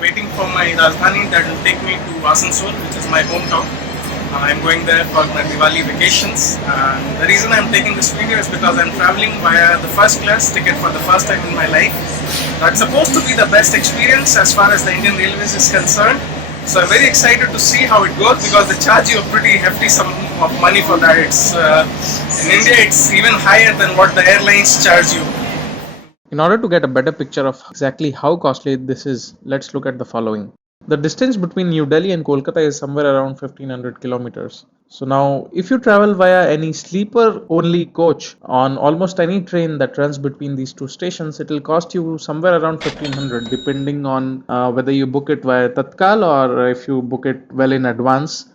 waiting for my Rajdhani that will take me to Asansol, which is my hometown. I'm going there for my Diwali vacations, and the reason I'm taking this video is because I'm traveling via the first class ticket for the first time in my life. That's supposed to be the best experience as far as the Indian Railways is concerned. So I'm very excited to see how it goes, because they charge you a pretty hefty sum of money for that. It's in India it's even higher than what the airlines charge you. In order to get a better picture of exactly how costly this is, let's look at the following. The distance between New Delhi and Kolkata is somewhere around 1500 kilometers. So now if you travel via any sleeper only coach on almost any train that runs between these two stations, it will cost you somewhere around 1500, depending on whether you book it via Tatkal or if you book it well in advance.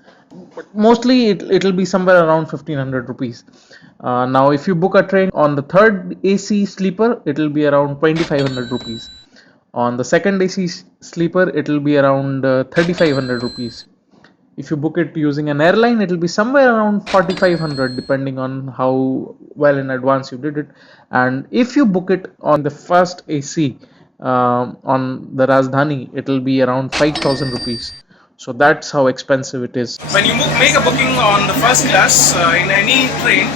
But mostly it'll be somewhere around 1500 rupees. Now if you book a train on the third AC sleeper, it'll be around 2500 rupees. On the second AC sleeper, it will be around 3500 rupees. If you book it using an airline, it will be somewhere around 4500, depending on how well in advance you did it. And if you book it on the first AC on the Rajdhani, it will be around 5000 rupees. So that's how expensive it is. When you make a booking on the first class in any train,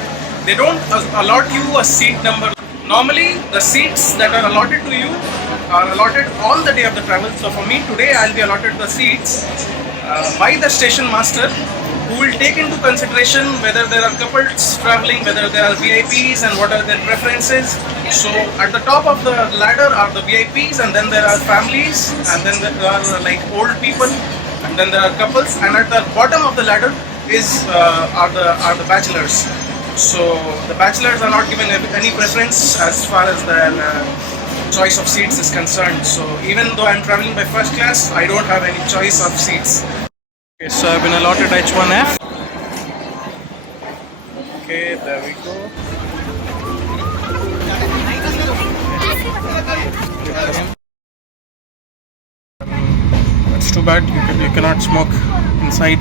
they don't allot you a seat number. Normally, the seats that are allotted to you are allotted on the day of the travel. So for me today, I'll be allotted the seats by the station master, who will take into consideration whether there are couples traveling, whether there are VIPs and what are their preferences. So at the top of the ladder are the VIPs, and then there are families, and then there are like old people, and then there are couples, and at the bottom of the ladder are the bachelors. So the bachelors are not given any preference as far as their choice of seats is concerned. So even though I'm traveling by first class, I don't have any choice of seats. Okay, so I've been allotted H1F. Okay, there we go. It's too bad you cannot smoke inside.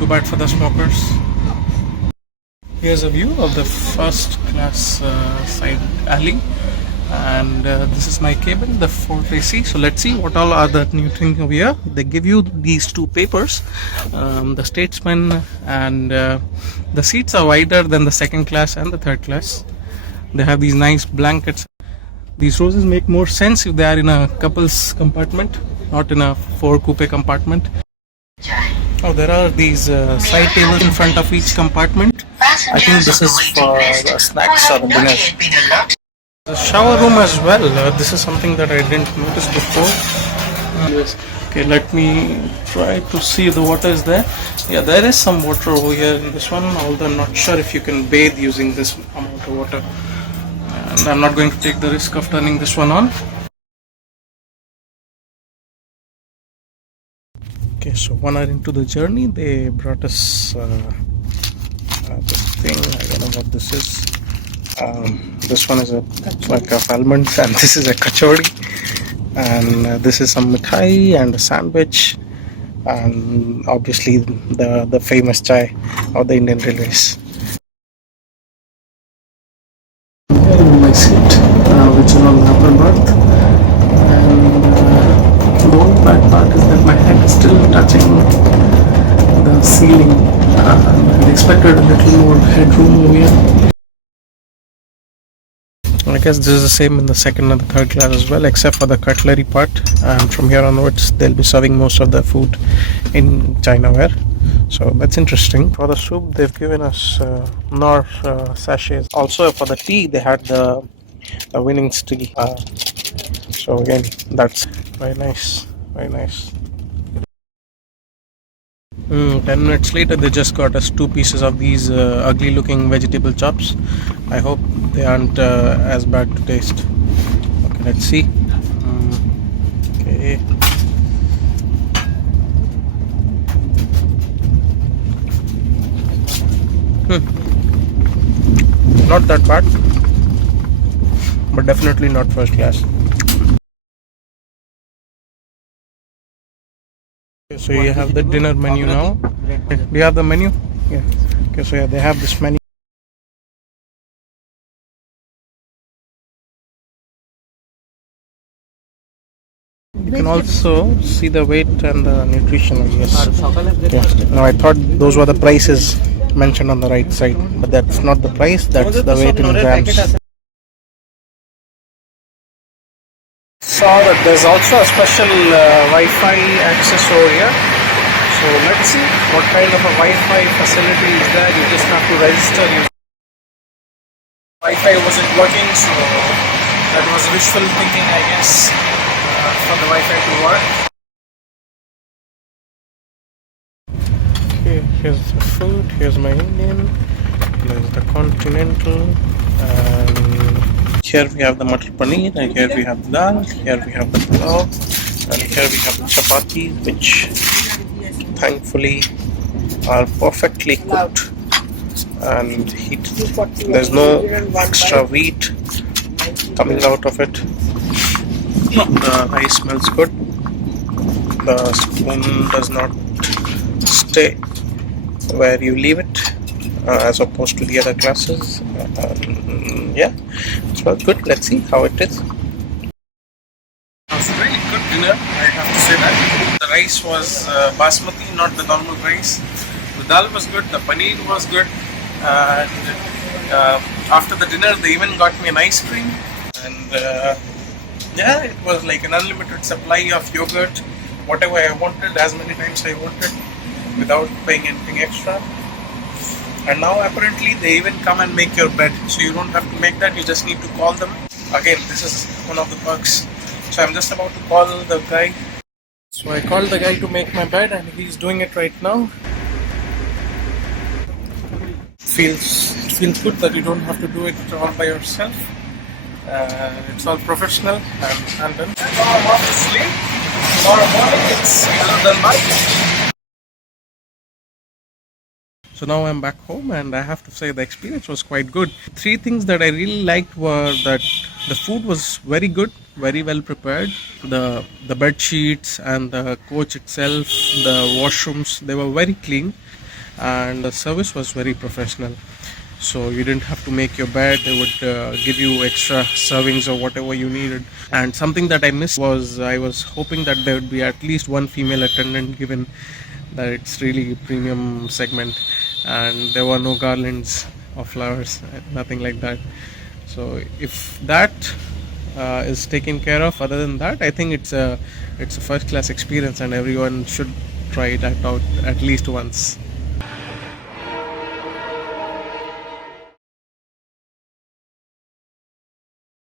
Too bad for the smokers. Here's a view of the first class side alley, and this is my cabin, the 4th AC. So let's see what all are the new things over here. They give you these two papers, the Statesman, and the seats are wider than the second class and the third class. They have these nice blankets. These roses make more sense if they are in a couple's compartment, not in a 4 coupe compartment. Oh, there are these side tables in front of each compartment. I think this is for snacks or dinner. The shower room as well. This is something that I didn't notice before. Okay, let me try to see if the water is there. Yeah, there is some water over here in this one, although I'm not sure if you can bathe using this amount of water. And I'm not going to take the risk of turning this one on. Okay, so 1 hour into the journey, they brought us this thing. I don't know what this is. This one is like a almond, and this is a kachori, and this is some mithai and a sandwich, and obviously the famous chai of the Indian Railways. Here is my seat, which is on the upper berth, and the only bad part is that my head is still touching the ceiling. I expected a little more headroom over here. I guess this is the same in the second and the third class as well, except for the cutlery part, and from here onwards they'll be serving most of the food in Chinaware. So that's interesting. For the soup, they've given us Nor sachets. Also for the tea, they had the Winnings tea. So again, that's very nice, very nice. 10 minutes later, they just got us 2 pieces of these ugly looking vegetable chops. I hope they aren't as bad to taste. Okay, let's see. Okay. Not that bad, but definitely not first class. Okay, so you have the dinner menu now. Do you have the menu? Yeah. Okay, so yeah, they have this menu. You can also see the weight and the nutrition, I guess. Yeah. Now I thought those were the prices mentioned on the right side, but that's not the price, that's the weight in grams. Saw that there's also a special Wi-Fi access over here. So let's see what kind of a Wi-Fi facility is there. You just have to register. Wi-Fi wasn't working, so that was wishful thinking, I guess, for the Wi-Fi to work. Okay, here's the food. Here's my Indian. There's the continental, and here we have the matar paneer, and here we have the dal, here we have the pulao, and here we have the chapati, which thankfully are perfectly cooked and heated. There's no extra wheat coming out of it. The rice smells good. The spoon does not stay where you leave it, as opposed to the other classes. Yeah, it smells good. Let's see how it is. It was a really good dinner, I have to say that. The rice was basmati, not the normal rice. The dal was good, the paneer was good, and after the dinner they even got me an ice cream, and yeah, it was like an unlimited supply of yogurt, whatever I wanted, as many times I wanted, without paying anything extra. And now apparently they even come and make your bed, so you don't have to make that, you just need to call them. Again, this is one of the perks. So I'm just about to call the guy. So I called the guy to make my bed and he's doing it right now. Feels good that you don't have to do it all by yourself. It's all professional and done. Now I'm off to sleep. Tomorrow morning it's either done by. So now I'm back home and I have to say the experience was quite good. Three things that I really liked were that the food was very good, very well prepared. The bed sheets and the coach itself, the washrooms, they were very clean, and the service was very professional. So you didn't have to make your bed, they would give you extra servings or whatever you needed. And something that I missed was, I was hoping that there would be at least one female attendant, given that it's really a premium segment, and there were no garlands of flowers, nothing like that. So if that is taken care of, other than that, I think it's a first class experience and everyone should try that out at least once.